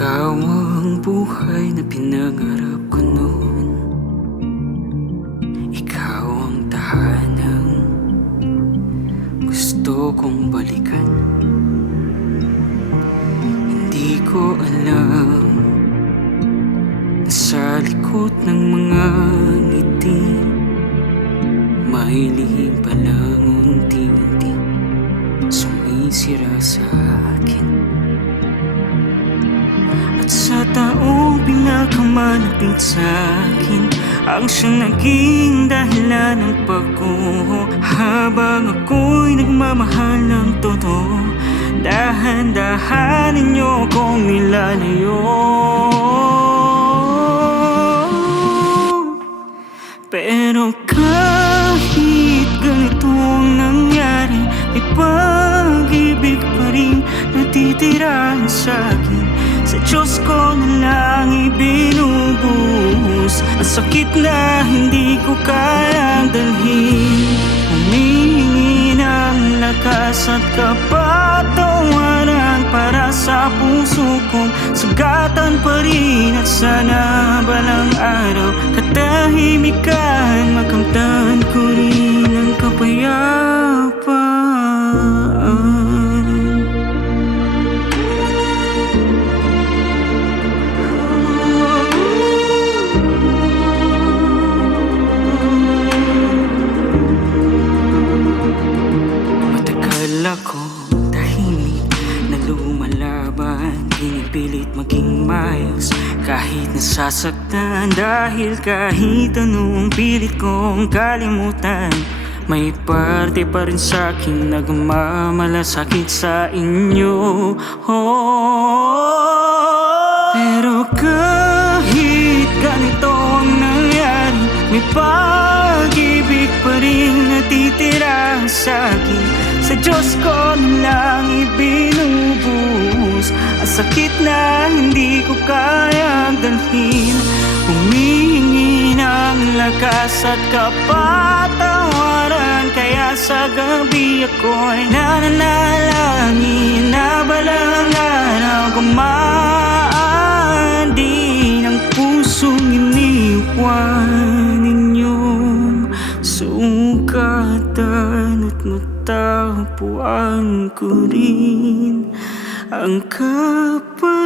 Ikaw ang buhay na pinangarap ko noon. Ikaw ang tahanang gusto kong balikan. Hindi ko alam na sa likod ng mga ngiti may lihim palang unti-unti sumisira sa akin. At sa taong pinakamalapit sa akin, ang siyang naging dahilan ng pagguho. Habang ako'y nagmamahal ng totoo, dahan-dahan ninyo kong nilalayo. Pero kahit ganito ang nangyari, may pag-ibig pa rin natitira sa akin. Sa Diyos ko na lang ibinubuhos ang sakit na hindi ko kayang dalhin. Humihingi ng lakas at kapatawaran para sa puso kong sugatan pa rin. At sana balang araw katahimikan makamtan ko rin ang kapayapaan. Ako tahimik na lumalaban, pinipilit maging maayos kahit nasasaktan. Dahil kahit anong pilit kong kalimutan, may parte pa rin sa'king nagmamalasakit sa inyo. Pero kahit ganito ang nangyari, may pag-ibig pa rin natitira sa'kin. Sa Diyos ko na lang ibinubuhos ang sakit na hindi ko kayang dalhin. Humihingi ng lakas at kapatawaran, kaya sa gabi ako'y nananalangin na balang araw gumaan din ang pusong iniwan ninyong sukatan. At matapuan ko rin ang kapal